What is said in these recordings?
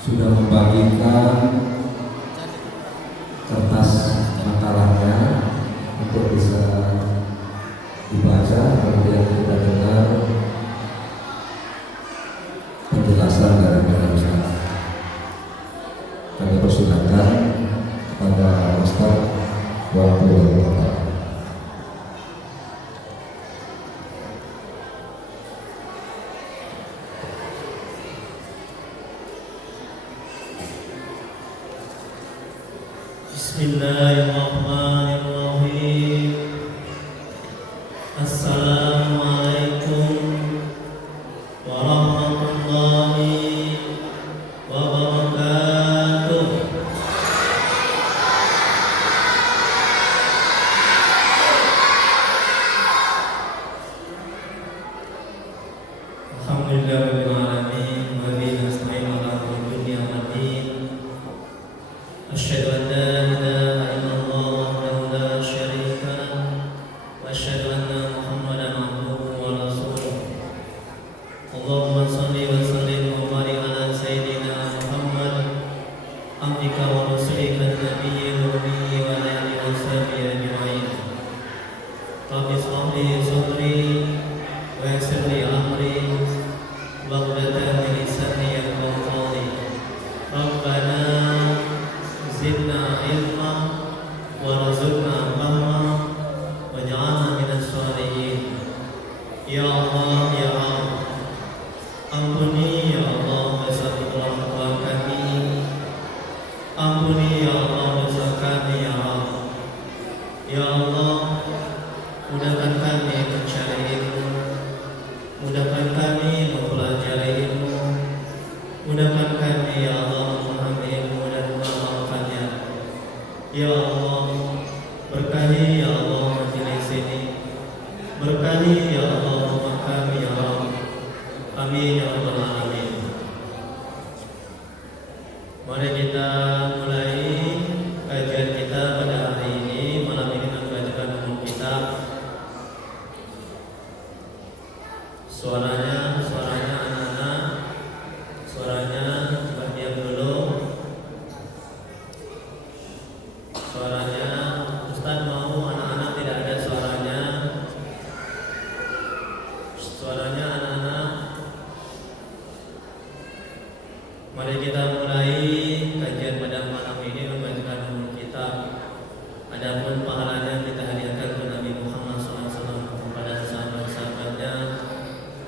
sudah membagikan kertas makalahnya untuk bisa dibaca, kemudian kita dengar penjelasan dari para ustaz. Kami persilakan kepada Ustaz waktu yang tepat. Bismillahirrahmanirrahim. Assalamualaikum warahmatullahi wabarakatuh. Alhamdulillahirabbil alamin wa bihi nasta'in ala umuri dunya waddin. Asyhadu an la ilaha illallah wahdahu la syarika lah wa asyhadu anna Muhammadan abduhu wa rasuluh. Allahumma shalli wa sallim wa barik ala sayyidina Muhammad abdika wa rasulika nabiyyil ummi wa ala alihi wa sahbihi ajma'in. Rabbi shrah li sadri wa yassir li amri wa'hlul min lisani yafqahu qawli. Rabbana zidna ilma warzuqna fahma waj'alna minas shalihin. Ya Allah, ya Allah, ampuni ya Allah dosa orang tua kami, ampuni ya Allah dosa kami ya Allah. Ya Allah, mudahkan kami mencari ilmu, mudahkan kami mempelajari ilmu, mudahkan kami ya Allah memahami ilmu dan mengamalkannya. Ya Allah, berkahi ya Allah majelis ini, berkahi ya Allah rumah kami ya Allah. Amin ya rabbal alamin. Mari kita mulai kajian kita pada hari ini. Malam ini kita bacakan umum kitab. Suaranya anak-anak, suaranya coba diam dulu. Suaranya, Ustaz mau anak-anak tidak ada suaranya. Suaranya anak-anak. Mari kita mulai kajian pada malam ini membacakan umum kitab. Adapun pahalanya kita hadiahkan kepada Nabi Muhammad SAW, kepada sahabat-sahabatnya,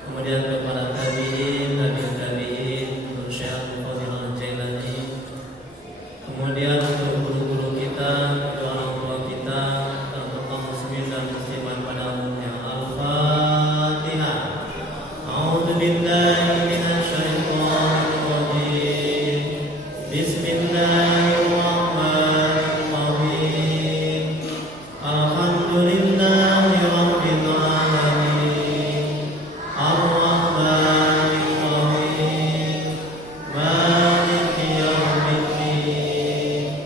kemudian kepada tabi'in, tabi'in, Syekh Fadhil Al-Jailani, kemudian untuk guru-guru kita, kedua orang tua kita, dan untuk muslimin dan muslimat pada umumnya. Al-Fatihah. A'udzu billahi minasy syaithanir rajim. Bismillahirrahmanirrahim. Alhamdulillahi rabbil alamin. Ar-Rahmanir Rahim. Maliki yaumiddin.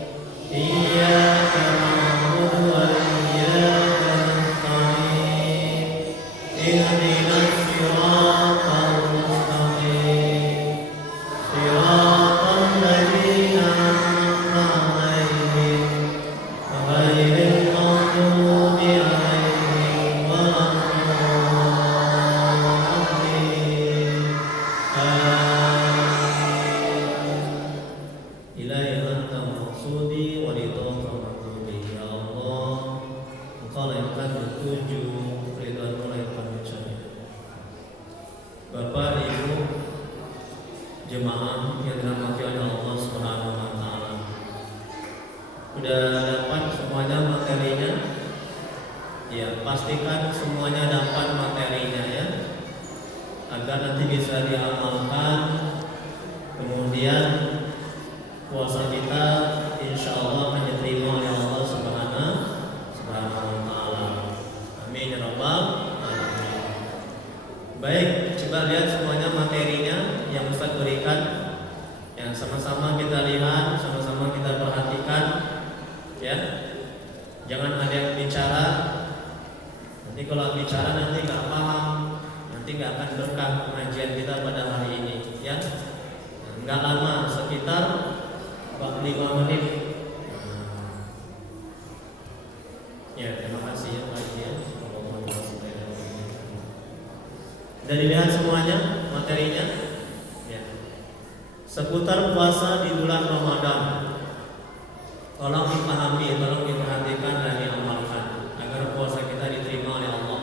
Iyyaka na'budu wa iyyaka nasta'in. Ihdinas siratal mustaqim. Siratal ladzina an'amta 'alaihim ghairil maghdubi 'alaihim waladdallin. Amin. Ilahi anta maqsudi wa ridhaka maqsudi. Ya Allah, Engkau lah yang akan bertuju, ridhamu lah yang akan mencari. Bapak, Ibu, jemaah yang dirahmati oleh Allah Subhanahu wa taala. Sudah dapat semuanya materinya? Ya, pastikan semuanya dapat materinya ya. Agar nanti bisa diamalkan. Kemudian puasa kita insya Allah akan diterima oleh Allah Subhanahu wa taala. Amin ya rabbal alamin. Baik, coba lihat semuanya materinya yang Ustaz berikan. Yang sama-sama kita lihat, sama-sama kita perhatikan ya. Jangan ada yang bicara. Nanti kalau bicara nanti nggak paham, nanti nggak akan berkah pengajian kita pada hari ini ya. Nggak lama, sekitar 5 menit. Ya, terima kasih ya Pak Ian. Sudah dilihat semuanya materinya? Ya. Seputar puasa di bulan Ramadan. Tolong dipahami, tolong diperhatikan dan diamalkan agar puasa kita diterima oleh Allah.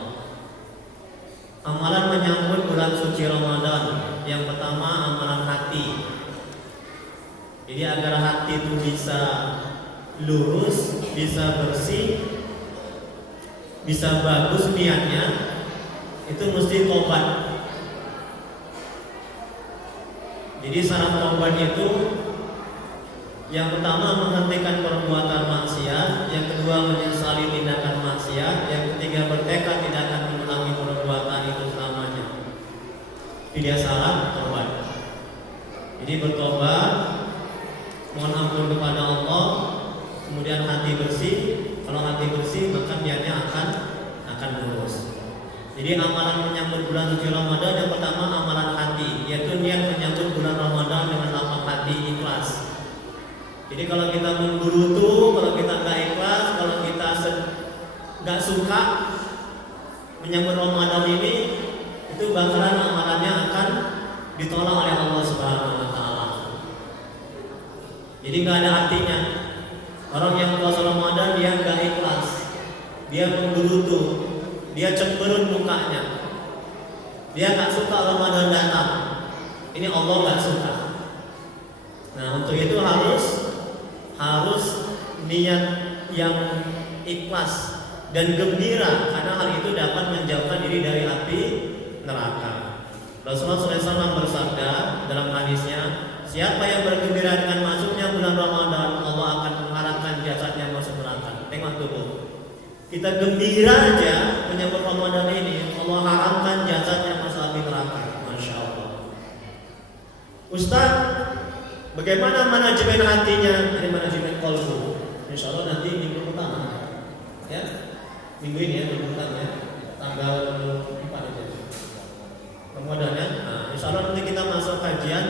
Amalan menyambut bulan suci Ramadan. Yang pertama amalan hati. Jadi agar hati itu bisa lurus, bisa bersih, bisa bagus niatnya, itu mesti tobat. Jadi syarat tobat itu yang pertama menghentikan perbuatan maksiat, yang kedua menyesali tindakan maksiat, yang ketiga bertekad tidak akan mengulangi perbuatan itu selamanya. Ini syarat tobat. Jadi bertobat, mohon ampun kepada Allah, kemudian hati bersih. Kalau hati bersih maka niatnya akan lurus. Jadi amalan menyambut bulan suci Ramadan yang pertama amalan hati, yaitu niat menyambut bulan Ramadan dengan lapang hati, ikhlas. Jadi kalau kita menggerutu, kalau kita nggak ikhlas, kalau kita nggak suka menyambut Ramadan ini, itu bakalan amalannya akan ditolak oleh Allah Subhanahu Wa Taala. Jadi nggak ada artinya. Orang yang puasa Ramadan dia nggak ikhlas, dia menggerutu, dia cemberut mukanya, dia nggak suka Ramadan datang. Ini Allah nggak suka. Nah untuk itu harus niat yang ikhlas dan gembira, karena hal itu dapat menjauhkan diri dari api neraka. Rasulullah SAW bersabda dalam hadisnya, siapa yang bergembira dengan masuknya bulan Ramadan, Allah akan mengharapkan jasadnya masuk neraka. Tengok tubuh. Kita gembira aja menyambut Ramadan ini, Allah haramkan jasadnya masuk api neraka. Masya Allah. Ustaz, bagaimana manajemen hatinya? Ini manajemen kolbu. Insya Allah nanti minggu pertama, ya, minggu ini ya, minggu pertama ya, tanggal 4 aja. Ramadan ya. Nah, insya Allah nanti kita masuk kajian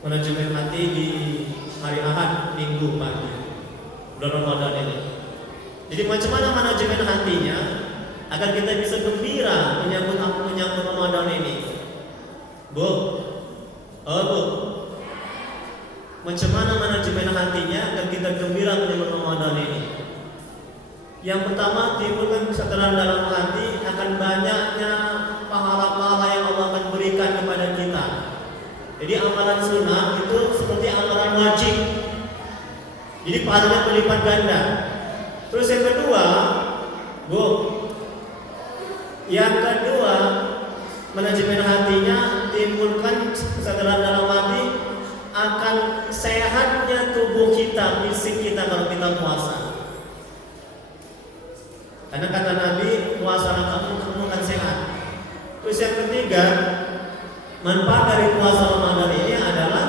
manajemen hati di hari Ahad minggu pagi bulan Ramadan ini. Jadi macam mana manajemen hatinya agar kita bisa gembira menyambut Ramadan ini? Bu, Bu, macam mana manajemen hatinya agar kita gembira menyambut Ramadan ini? Yang pertama, timbulkan kesadaran dalam hati akan banyaknya pahala-pahala yang Allah akan berikan kepada kita. Jadi amalan sunnah itu seperti amalan wajib. Jadi pahalanya berlipat ganda. Terus yang kedua, Bu, yang kedua manajemen hatinya timbulkan kesadaran dalam hati akan sehatnya tubuh kita, fisik kita kalau kita puasa. Karena kata Nabi, puasa kamu akan sehat. Terus yang ketiga, manfaat dari puasa Ramadan ini adalah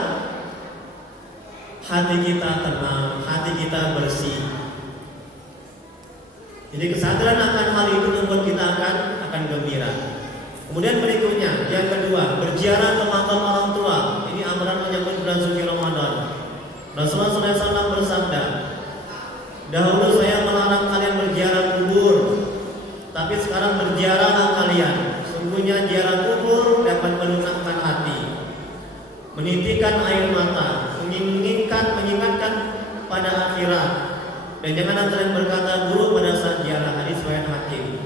hati kita tenang, hati kita bersih. Jadi kesadaran akan hal itu membuat kita akan gembira. Kemudian berikutnya, yang kedua, berziarah ke makam orang tua. Ini amalan menyambut bulan suci Ramadan. Rasulullah SAW bersabda, dahulu saya melarang kalian berziarah kubur, tapi sekarang berziarahlah kalian. Sungguhnya ziarah kubur dapat melunakkan hati, menitikan air mata, mengingatkan pada akhirat. Dan jangan kalian berkata buruk pada saat ziarah. Hadis riwayat Hakim.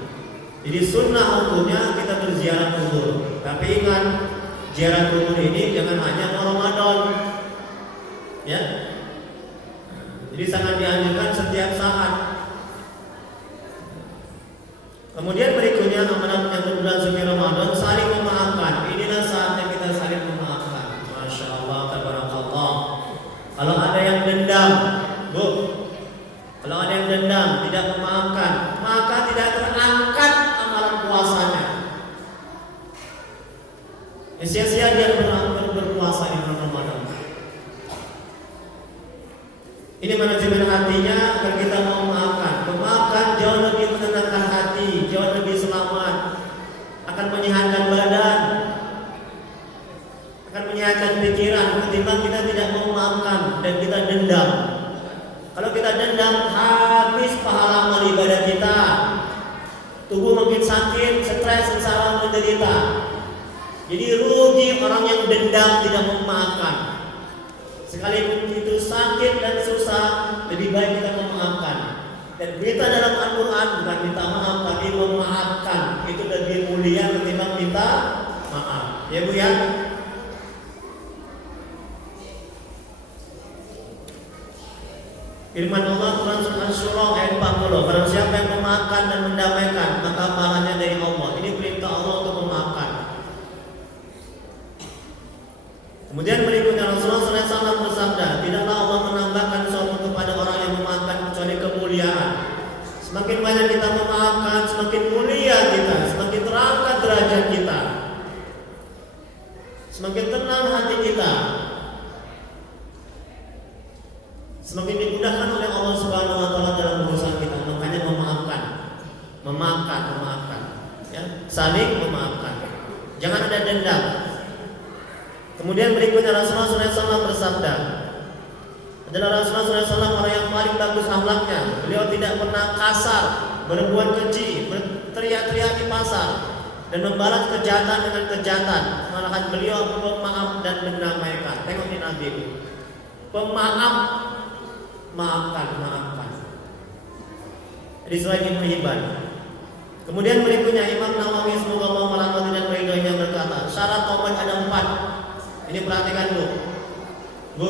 Jadi sunnah hukumnya kita berziarah kubur. Tapi ingat, ziarah kubur ini jangan hanya Ramadan, ya. Jadi sangat dianjurkan setiap saat. Kemudian berikutnya amalan menyambut bulan suci Ramadan, saling memaafkan. Inilah saatnya kita saling memaafkan. Masya Allah, tabarakallah. Kalau ada yang dendam, Bu, kalau ada yang dendam, tidak memaafkan, maka tidak terangkat amalan puasanya. Sia-sia dia berpuasa di bulan Ramadan. Ini manajemen hatinya agar kita mau memaafkan. Memaafkan jauh lebih menenangkan hati, jauh lebih selamat, akan menyehatkan badan, akan menyehatkan pikiran. pikiran ketimbang kita tidak mau memaafkan dan kita dendam. Kalau kita dendam, habis pahala amal ibadah kita. Tubuh makin sakit, stres, sengsara, menderita. Jadi rugi orang yang dendam tidak memaafkan. Sekalipun itu sakit dan susah, lebih baik kita memaafkan. Dan berita dalam Al-Quran bukan minta maaf, tapi memaafkan. Itu lebih mulia ketimbang minta maaf. Ya Bu ya. Firman Allah Quran Surah Asy-Syura ayat 40, barang siapa yang memaafkan dan mendamaikan, maka pahalanya dari Allah. Ini perintah Allah untuk memaafkan. Kemudian berikutnya Rasulullah SAW bersabda, tidaklah Allah menambahkan sesuatu kepada orang yang memaafkan kecuali kemuliaan. Semakin banyak kita memaafkan, semakin mulia kita, semakin terangkat derajat kita, semakin tenang hati kita, semakin dimudahkan oleh Allah Subhanahu wa taala dalam urusan kita. Makanya memaafkan, ya, saling memaafkan. Jangan ada dendam. Kemudian berikutnya Rasulullah SAW bersabda, adalah Rasulullah SAW orang yang paling bagus akhlaknya. Beliau tidak pernah kasar, berbuat keji, berteriak-teriak di pasar, dan membalas kejahatan dengan kejahatan. Malahan beliau pemaaf dan mendamaikan. Tengok di Nabi, pemaaf, maafkan. Di surah Ibnu Hibban. Kemudian berikutnya Imam Nawawi semoga Allah merahmati dan meridhoinya berkata, syarat taubat ada 4. Ini perhatikan Bu.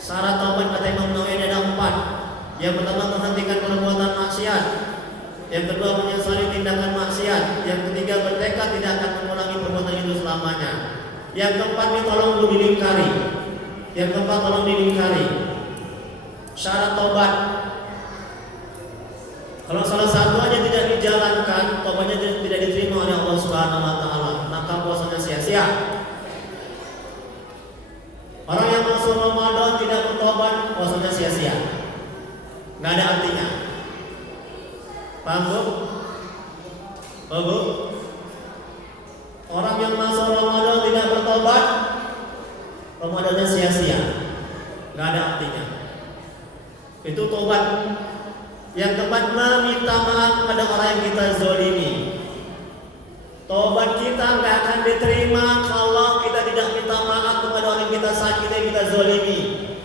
Syarat taubat kata Imam Nawawi ada 4. Yang pertama menghentikan perbuatan maksiat. Yang kedua menyesali tindakan maksiat. Yang ketiga bertekad tidak akan mengulangi perbuatan itu selamanya. Yang keempat ini tolong dilingkari. Syarat taubat. Kalau salah satu aja tidak dijalankan, taubatnya tidak diterima oleh Allah Subhanahu wa taala, maka puasanya sia-sia. Orang yang masuk Ramadan tidak bertobat, puasanya sia-sia. Nggak ada artinya. Paham Bu? Orang yang masuk Ramadan tidak bertobat, Ramadannya sia-sia. Nggak ada artinya. Itu tobat. Yang keempat, meminta maaf kepada orang yang kita zolimi. Tobat kita nggak akan diterima kalau kita tidak minta maaf kepada orang yang kita sakiti, kita zolimi.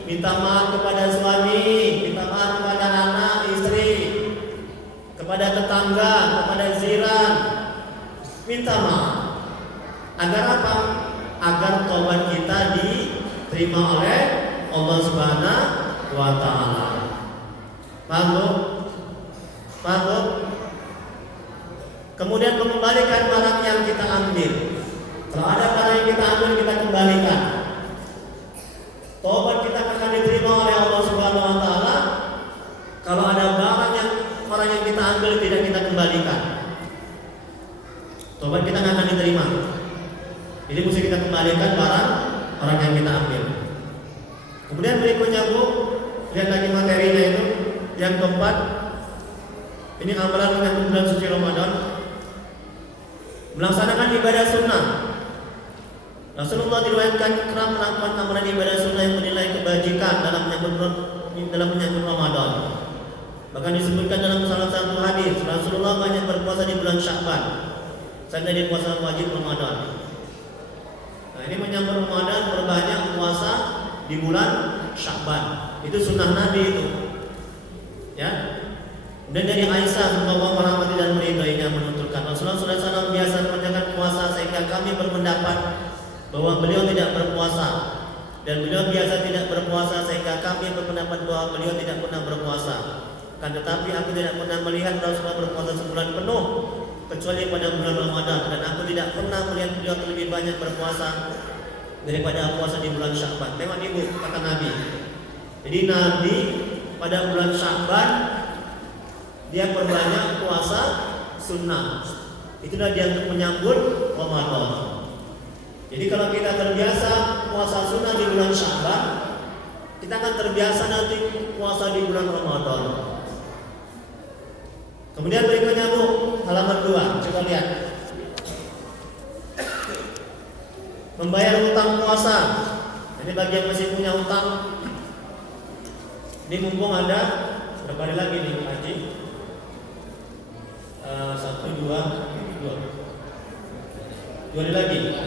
Minta maaf kepada suami, minta maaf kepada anak, istri, kepada tetangga, kepada jiran. Minta maaf. Agar apa? Agar tobat kita diterima oleh Allah Subhanahu wa taala. Paham? Kemudian mengembalikan barang yang kita ambil. Kalau ada barang yang kita ambil, kita kembalikan. Tobat kita akan diterima oleh Allah Subhanahu wa taala kalau ada barang yang orang yang kita ambil tidak kita kembalikan. Tobat kita akan diterima. Jadi mesti kita kembalikan barang orang yang kita ambil. Kemudian berikutnya Bu, lihat lagi materinya itu. Yang keempat, ini amalan menyambut bulan suci Ramadan. Melaksanakan ibadah sunnah. Rasulullah diriwayatkan kerap melakukan amalan ibadah sunnah yang bernilai kebajikan dalam menyambut Ramadan. Bahkan disebutkan dalam salah satu hadis, Rasulullah banyak berpuasa di bulan Sya'ban sampai di puasa wajib Ramadan. Nah, ini menyambut Ramadan berbanyak puasa di bulan Sya'ban. Itu sunnah Nabi itu. Ya. Dan dari Aisyah semoga Allah dan meridhoinya menuturkan, Rasulullah SAW biasa menjalankan puasa sehingga kami berpendapat bahwa beliau tidak berpuasa, dan beliau biasa tidak berpuasa sehingga kami berpendapat bahwa beliau tidak pernah berpuasa. Kan tetapi aku tidak pernah melihat Rasulullah berpuasa sebulan penuh kecuali pada bulan Ramadan, dan aku tidak pernah melihat beliau lebih banyak berpuasa daripada puasa di bulan Sya'ban. Tengok Ibu kata Nabi. Jadi Nabi pada bulan Sya'ban dia perbanyak puasa sunnah. Itulah dia untuk menyambut Ramadan. Jadi kalau kita terbiasa puasa sunnah di bulan Sya'ban, kita akan terbiasa nanti puasa di bulan Ramadan. Kemudian berikutnya Bu, halaman 2, coba lihat. Membayar hutang puasa. Ini bagi yang masih punya hutang. Ini mumpung ada berapa hari lagi nih Haji? 1, 2 hari lagi.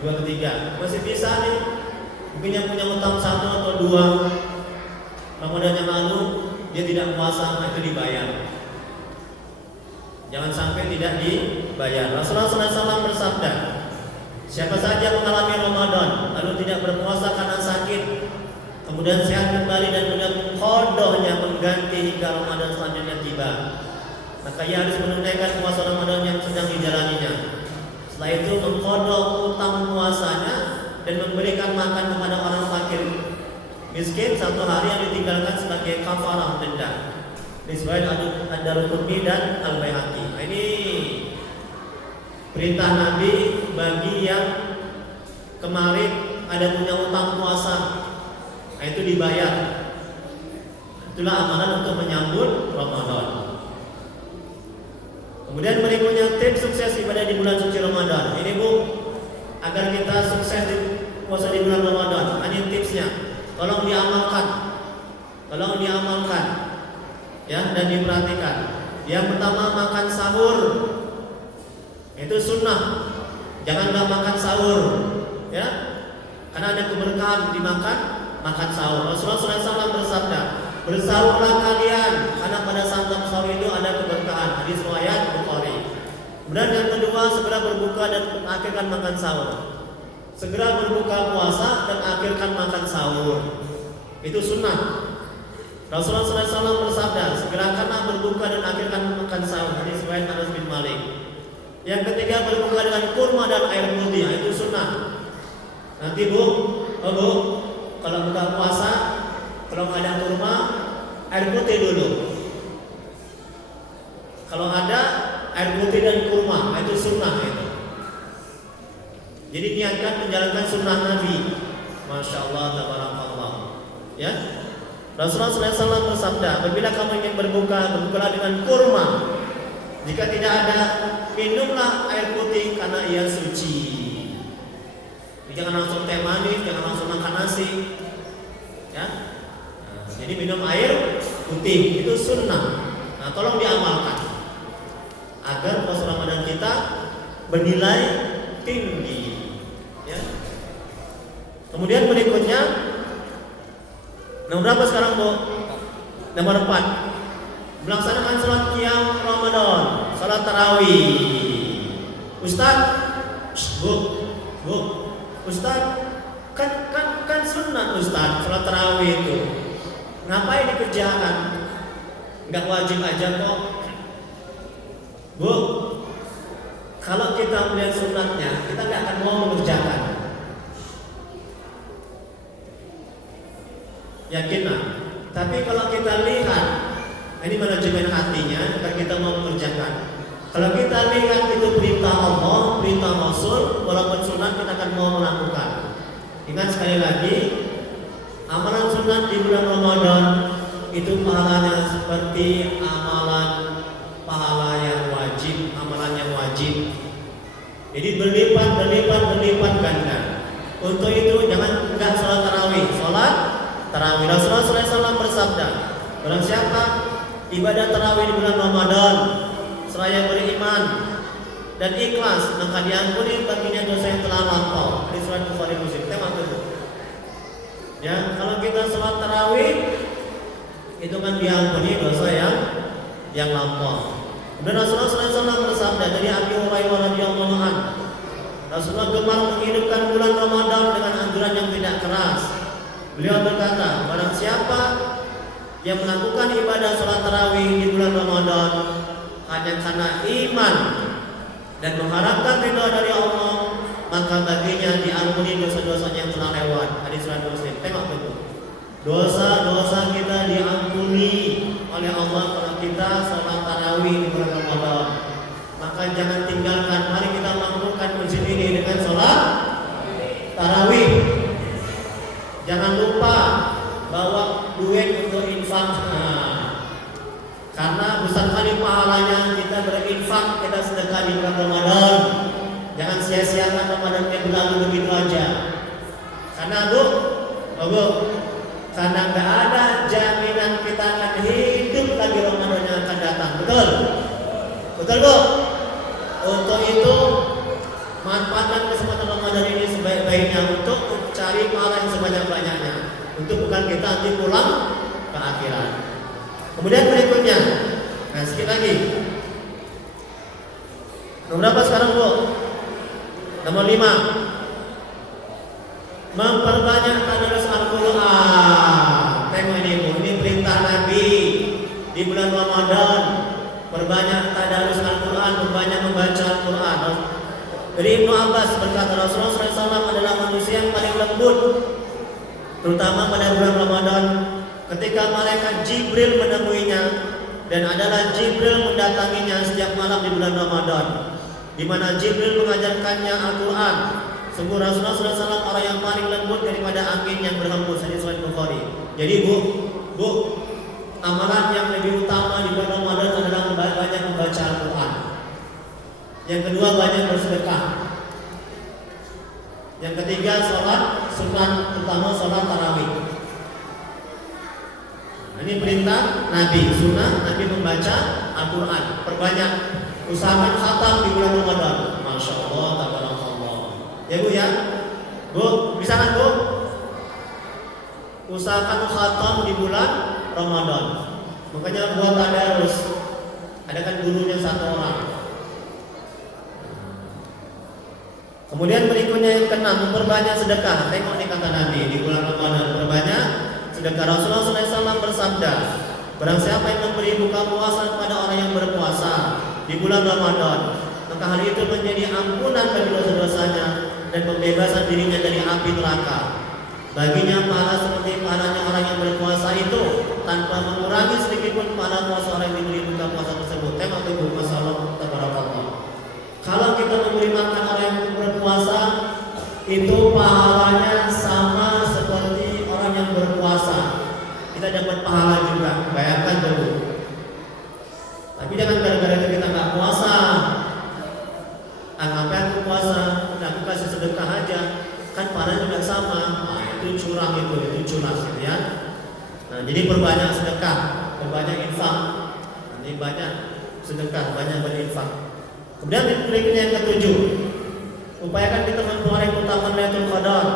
2 ke 3. Masih bisa nih. Mungkin yang punya hutang 1 atau 2 Ramadan yang lalu dia tidak puasa, itu dibayar. Jangan sampai tidak dibayar. Rasulullah SAW bersabda, siapa saja mengalami Ramadan lalu tidak berpuasa karena sakit, kemudian sehat kembali dan kemudian qadahnya mengganti hingga Ramadan selanjutnya tiba, maka ia harus menunaikan puasa Ramadan yang sedang dijalaninya. Setelah itu mengqadah utang puasanya dan memberikan makan kepada orang fakir miskin 1 hari yang ditinggalkan sebagai kafarah denda. Disebut Ad-Darqutni dan Al-Baihaqi. Ini perintah Nabi bagi yang kemarin ada punya utang puasa, itu dibayar. Itulah amalan untuk menyambut Ramadan. Kemudian berikutnya tips sukses ibadah di bulan suci Ramadan. Ini Bu, agar kita sukses di puasa di bulan Ramadan. Ini tipsnya. Tolong diamalkan, ya, dan diperhatikan. Yang pertama, makan sahur. Itu sunnah. Jangan nggak makan sahur, ya, karena ada keberkahan dimakan sahur. Rasulullah SAW bersabda, bersahurlah kalian, karena pada saat sahur itu ada keberkahan. Hadis riwayat Bukhari. Kemudian yang kedua, segera berbuka dan akhirkan makan sahur. Segera berbuka puasa dan akhirkan makan sahur. Itu sunnah. Rasulullah SAW bersabda, segerakanlah berbuka dan akhirkan makan sahur. Hadis riwayat Anas bin Malik. Yang ketiga, berbuka dengan kurma dan air putih. Itu sunnah. Nanti Bu, kalau buka puasa, kalau ada kurma, air putih dulu. Kalau ada air putih dan kurma, itu sunnah itu. Jadi niatkan menjalankan sunnah Nabi. Masya Allah, tabarakallah. Ya, Rasulullah SAW bersabda, apabila kamu ingin berbuka, berbukalah dengan kurma. Jika tidak ada, minumlah air putih karena ia suci. Jangan langsung teh manis, jangan langsung makan nasi. Ya, jadi minum air putih itu sunnah. Nah, tolong diamalkan agar puasa Ramadan kita bernilai tinggi. Ya. Kemudian berikutnya, nomor berapa sekarang Bu? Nomor 4. Melaksanakan sholat qiyam Ramadan, sholat tarawih. Ustaz, Ustaz, kan sunnah Ustaz, sholat tarawih itu. Ngapain dikerjakan? Enggak wajib aja kok. Bu, kalau kita melihat sunnahnya, kita nggak akan mau mengerjakan. Yakinlah. Tapi kalau kita lihat, ini manajemen hatinya agar kita mau mengerjakan. Kalau kita lihat itu perintah Allah, perintah Rasul, walaupun sunnah kita akan mau melakukan. Ingat sekali lagi, amalan sunnah di bulan Ramadan itu pahalanya seperti amalan pahala yang wajib, amalan yang wajib. Jadi berlipat ganda. Untuk itu jangan enggak sholat tarawih. Rasulullah SAW bersabda, barang siapa ibadah tarawih di bulan Ramadan seraya beriman dan ikhlas, maka diampuni baginya dosa yang telah lampau. Hadis riwayat Bukhari Muslim. Tema itu. Ya, kalau kita sholat tarawih itu kan diampuni dosa yang lampau. Dan Rasulullah SAW bersabda dari Abi Hurairah radhiyallahu anhu, Rasulullah gemar menghidupkan bulan Ramadan dengan anjuran yang tidak keras. Beliau berkata, barang siapa yang melakukan ibadah sholat tarawih di bulan Ramadan hanya karena iman dan mengharapkan ridha dari Allah, maka baginya diampuni dosa-dosanya yang telah lewat. Hadis riwayat Muslim. Tengok betul. Dosa-dosa kita diampuni oleh Allah kalau kita sholat tarawih di bulan Ramadan. Maka jangan tinggalkan. Mari kita melakukan masjid ini dengan sholat tarawih. Jangan lupa bawa duit untuk infak. Karena besar kali pahalanya kita berinfak, kita sedekah di bulan Ramadan. Jangan sia-siakan Ramadan yang berlalu begitu aja. Karena Bu, karena nggak ada jaminan kita akan hidup lagi Ramadan yang akan datang. Betul? Betul Bu? Untuk itu manfaatkan kesempatan Ramadan ini sebaik-baiknya untuk cari pahala yang sebanyak-banyaknya. Untuk bukan kita nanti pulang ke akhirat. Kemudian berikutnya, nah sedikit lagi. Nomor berapa sekarang Bu? Nomor 5. Memperbanyak tadarus Al-Quran. Tengok ini Bu, ini perintah Nabi di bulan Ramadan. Perbanyak tadarus Al-Quran, perbanyak membaca Al-Quran. Dari Ibnu Abbas berkata Rasulullah SAW adalah manusia yang paling lembut, terutama pada bulan Ramadan, ketika malaikat Jibril menemuinya, dan adalah Jibril mendatanginya setiap malam di bulan Ramadan, di mana Jibril mengajarkannya Al-Quran. Sungguh Rasulullah SAW orang yang paling lembut daripada angin yang berhembus. Hadis riwayat Bukhari. Jadi Bu, amalan yang lebih utama di bulan Ramadan adalah banyak membaca Al-Quran. Yang kedua banyak bersedekah. Yang ketiga sholat sunat, terutama sholat tarawih. Ini perintah Nabi, sunnah Nabi membaca Al-Quran. Perbanyak, usahakan khatam di bulan Ramadan. Masya Allah, tabarakallah. Ya Bu ya, Bu bisa kan Bu? Usahakan khatam di bulan Ramadan. Makanya buat tadarus. Ada kan gurunya satu orang. Kemudian berikutnya yang keenam, memperbanyak sedekah. Tengok nih kata Nabi di bulan Ramadan, perbanyak sedekah. Rasulullah SAW bersabda, barang siapa yang memberi buka puasa kepada orang yang berpuasa di bulan Ramadan, maka hal itu menjadi ampunan bagi dosa-dosanya dan pembebasan dirinya dari api neraka. Baginya pahala seperti pahalanya orang yang berpuasa itu, tanpa mengurangi sedikitpun pahala puasa orang yang diberi buka puasa tersebut. Tengok itu masalah tabarakallah. Kalau kita memberi makan orang yang berpuasa, itu pahalanya sama seperti orang yang berpuasa. Kita dapat pahala juga. Bayangkan dulu. Tapi jangan gara-gara kita nggak puasa, ngapain aku puasa? Aku kasih sedekah aja. Kan pahalanya juga sama. Nah, itu curang itu curang gitu ya. Nah, jadi perbanyak sedekah, perbanyak infak. Nanti banyak sedekah, banyak berinfak. Kemudian berikutnya yang ketujuh, upayakan kita memperoleh keutamaan Lailatul Qadar.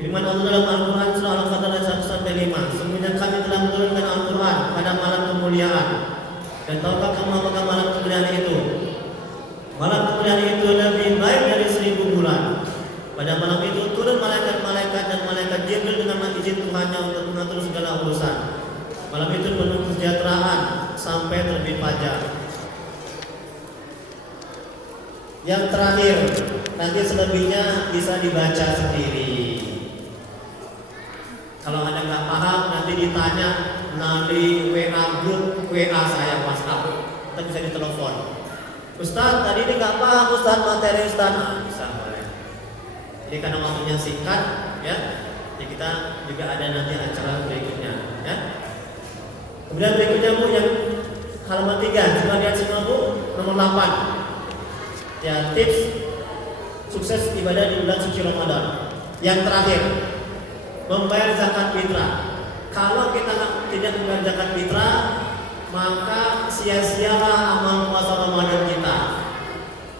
Firman Allah dalam Al-Quran surah Al-Qadar ayat 1-5. Sesungguhnya kami telah menurunkan Al-Quran pada malam kemuliaan. Dan tahukah kamu apakah malam kemuliaan itu? Malam kemuliaan itu lebih baik dari 1000 bulan. Pada malam itu turun malaikat-malaikat dan malaikat Jibril dengan izin Tuhannya untuk mengatur segala urusan. Malam itu penuh kesejahteraan sampai terbit fajar. Yang terakhir, nanti selebihnya bisa dibaca sendiri. Kalau Anda nggak paham, nanti ditanya melalui WA grup WA saya WhatsApp. Kita bisa ditelepon. Ustaz, tadi ini nggak paham Ustaz materi Ustaz. Nah, bisa boleh. Jadi karena waktunya singkat, ya. Jadi kita juga ada nanti acara berikutnya, ya. Kemudian berikutnya Bu yang halaman 3, coba lihat semua Bu, nomor 8. Ya, tips sukses ibadah di bulan suci Ramadan. Yang terakhir, membayar zakat fitrah. Kalau kita tidak membayar zakat fitrah, maka sia-sialah amal puasa Ramadan kita.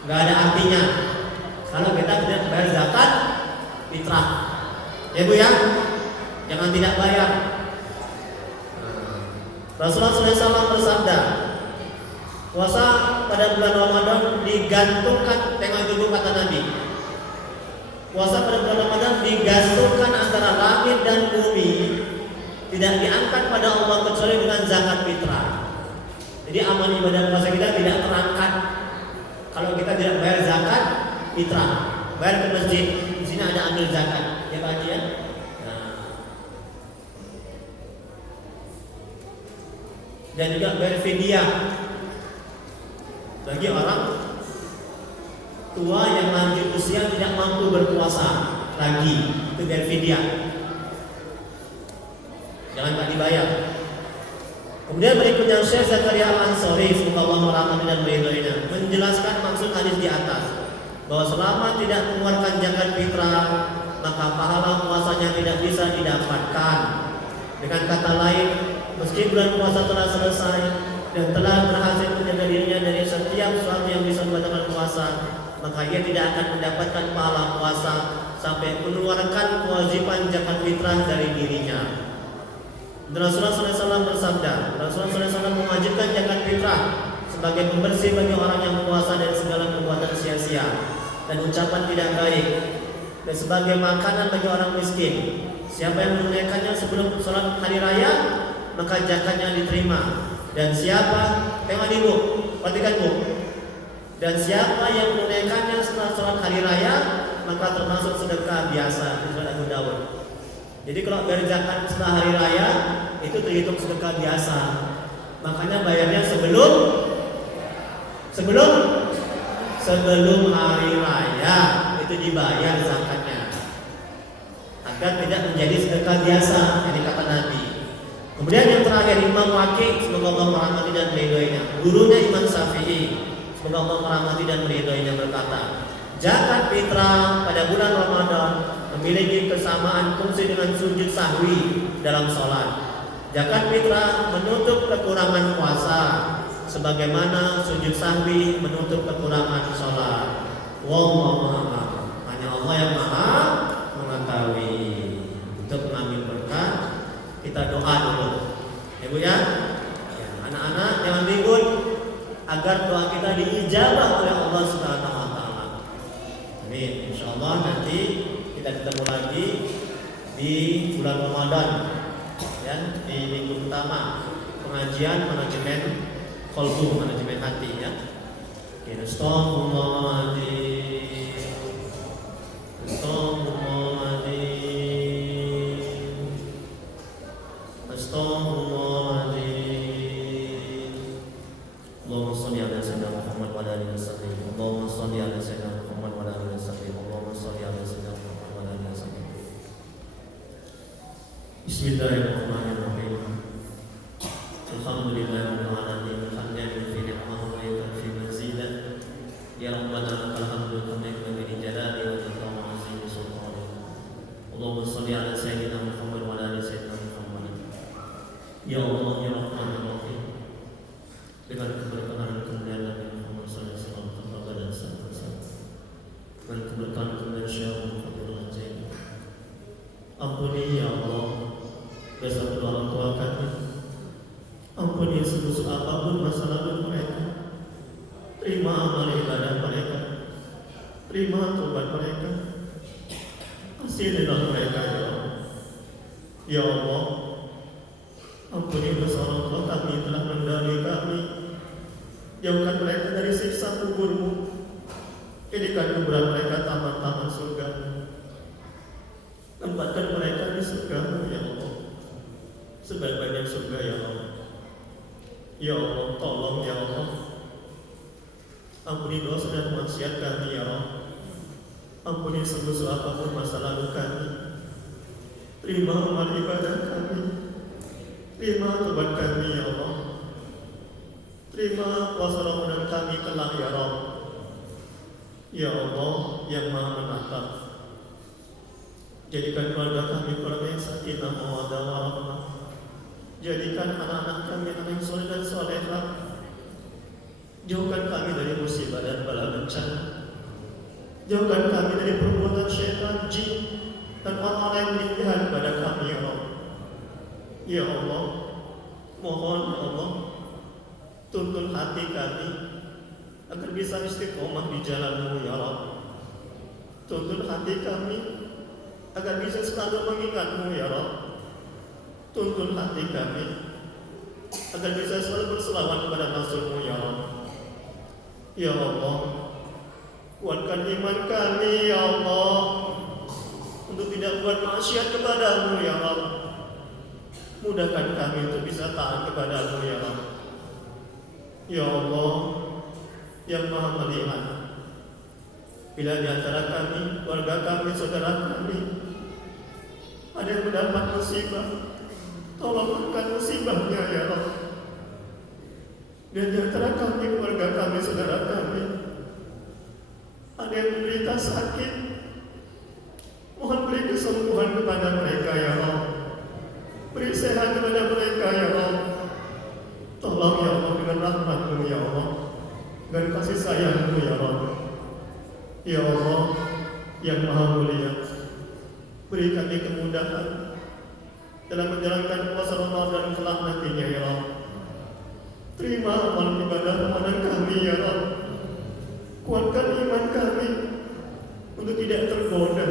Gak ada artinya kalau kita tidak membayar zakat fitrah. Ya Bu ya, jangan tidak bayar. Rasulullah SAW bersabda, puasa pada bulan Ramadan digantungkan, tengok itu Bu kata Nabi. Puasa pada bulan Ramadan digantungkan antara langit dan bumi, tidak diangkat pada Allah kecuali dengan zakat fitrah. Jadi amal ibadah puasa kita tidak terangkat kalau kita tidak bayar zakat fitrah. Bayar ke masjid, di sini ada ambil zakat, ya Pak Haji ya. Dan juga bayar fidyah bagi orang tua yang lanjut usia tidak mampu berpuasa lagi, itu biar fidyah. Jangan tak dibayar. Kemudian berikutnya Syekh Zakaria Al-Ansari, semoga Allah merahmati dan meridhoinya, menjelaskan maksud hadis di atas bahwa selama tidak mengeluarkan zakat fitrah maka pahala puasanya tidak bisa didapatkan. Dengan kata lain, meski bulan puasa telah selesai dan telah berhasil menjaga dirinya dari setiap sesuatu yang bisa membatalkan puasa, maka ia tidak akan mendapatkan pahala puasa sampai mengeluarkan kewajiban zakat fitrah dari dirinya. Rasulullah SAW bersabda, Rasulullah SAW mewajibkan zakat fitrah sebagai pembersih bagi orang yang puasa dari segala perbuatan sia-sia dan ucapan tidak baik, dan sebagai makanan bagi orang miskin. Siapa yang menunaikannya sebelum sholat hari raya, maka zakatnya diterima. Dan siapa, tengok di bu, perhatikan bu. Dan siapa yang menunaikannya setelah sholat hari raya, maka termasuk sedekah biasa. Di surat Abu Dawud. Jadi kalau dari zakat setelah hari raya itu terhitung sedekah biasa. Makanya bayarnya sebelum hari raya itu dibayar zakatnya, agar tidak menjadi sedekah biasa. Ini kata Nabi. Kemudian yang terakhir Imam Waqi, semoga Allah merahmati dan meridhoinya, gurunya Imam Syafi'i, semoga Allah merahmati dan meridhoinya, berkata, zakat fitrah pada bulan Ramadan memiliki kesamaan fungsi dengan sujud sahwi dalam sholat. Zakat fitrah menutup kekurangan puasa, sebagaimana sujud sahwi menutup kekurangan sholat. Wallahu a'lam. Hanya Allah yang maha mengetahui. Untuk mengambil berkah, kita doa dulu, ya bu ya. Anak-anak jangan bingung, agar doa kita diijabah oleh Allah Subhanahu wa taala. Amin. Insyaallah nanti kita ketemu lagi di bulan Ramadan, ya, di minggu pertama pengajian manajemen qalbu, manajemen hati, ya. Astagfirullahaladzim, astagfirullahaladzim, astagfirullahaladzim. Allahumma sholli ala sayyidina Muhammad wa ala alihi wasallam. Allahumma sholli ala sayyidina Muhammad wa ala alihi wasallam. Allahumma sholli ala sayyidina Muhammad wa ala alihi wasallam. Bismillahirrahmanirrahim. Alhamdulillahirabbil alamin. Hamdan fi ni'mahu wa yakfi mazidah. Ya Rabbana lakal hamdu kama yanbaghi li jalali wajhika wa 'azimi sultanik. Allahumma sholli ala sayyidina Muhammad wa ala ali sayyidina Muhammad. Ya Allah, ya Rahman, ya Rahim, dengan keberkahan dan kemuliaan Nabi Muhammad SAW dan sahabat-sahabat, dengan keberkahan kemuliaan Syekh Muhammad Zain, ampuni ya Allah dosa kedua orang tua kami, ampuni sebesar apapun masa lalu mereka, terima amal ibadah mereka, terima tobat mereka, kasihanilah mereka ya Allah. Ya Allah, ampuni dosa orang tua kami telah mendahului kami, jauhkan mereka dari siksa kuburmu, jadikan kuburan mereka taman-taman surga, tempatkan mereka di surga-Mu ya Allah, sebaik-baiknya surga ya Allah. Ya Allah, tolong ya Allah, ampuni dosa dan maksiat kami ya Allah, ampuni sebesar apapun masa lalu kami, terima amal ibadah kami, terima tobat kami ya Allah, terima puasa Ramadan kami kelak ya Rabb. Ya Allah yang maha menatap, jadikan keluarga kami keluarga yang sakinah mawaddah warahmah, jadikan anak-anak kami anak yang soleh dan solehah, jauhkan kami dari musibah dan bala bencana, jauhkan kami dari perbuatan syaitan, jin dan orang-orang yang berikhtiar kepada kami ya Rabb. Ya Allah, mohon ya Allah, tuntun hati kami agar bisa istiqomah di jalan-Mu ya Rabb. Tuntun hati kami agar bisa selalu mengingat-Mu ya Rabb. Tuntun hati kami agar bisa selalu berselawat kepada Rasul-Mu ya Rabb. Ya Allah, kuatkan iman kami ya Allah, untuk tidak buat maksiat kepada-Mu ya Rabb. Mudahkan kami untuk bisa taat kepada-Mu ya Rabb. Ya Allah yang maha melihat, bila di antara kami, keluarga kami, saudara kami ada yang mendapat musibah, tolong angkat musibahnya ya Rabb. Dan di antara kami, keluarga kami, saudara kami, ada yang menderita sakit, mohon beri kesembuhan kepada mereka ya Allah. Beri sehat kepada mereka ya Allah. Tolong ya Allah dengan rahmat-Mu ya Allah, dan kasih sayang-Mu ya Allah. Ya Allah yang Maha Mulia, beri kami kemudahan dalam menjalankan puasa Ramadan kelak nantinya ya Allah. Terima amal ibadah Ramadan kami ya Allah. Kuatkan iman kami untuk tidak tergoda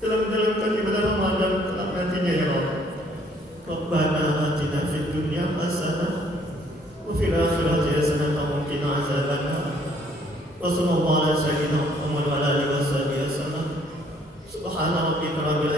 dalam menjalankan ibadah Ramadan kelak nantinya ya Allah. Rabbana atina fid dunya hasanah wa fil akhirati hasanah wa qina azabannar. Wa sallallahu ala sayyidina Muhammad wa ala alihi wasallam. Subhana rabbika rabbil